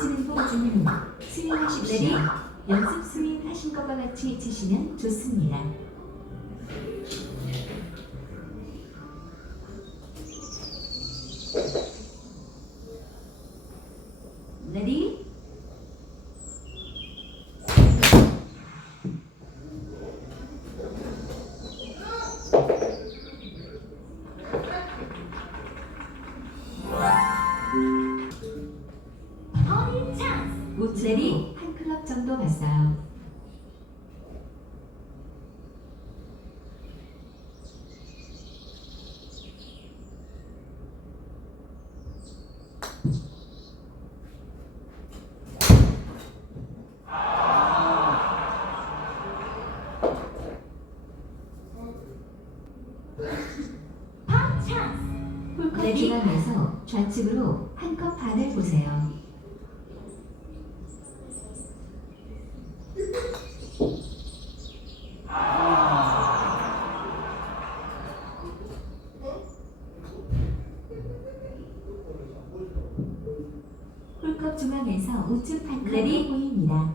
치는 법 중입니다. 스윙하십시오. 연습 스윙 하신 것과 같이 치시면 좋습니다. 레디? 우체리 한 클럽 정도 봤어요. 홀컵 중앙에서 좌측으로 한 컵 반을 보세요. 홀컵 중앙에서 우측 한 컵이 보입니다.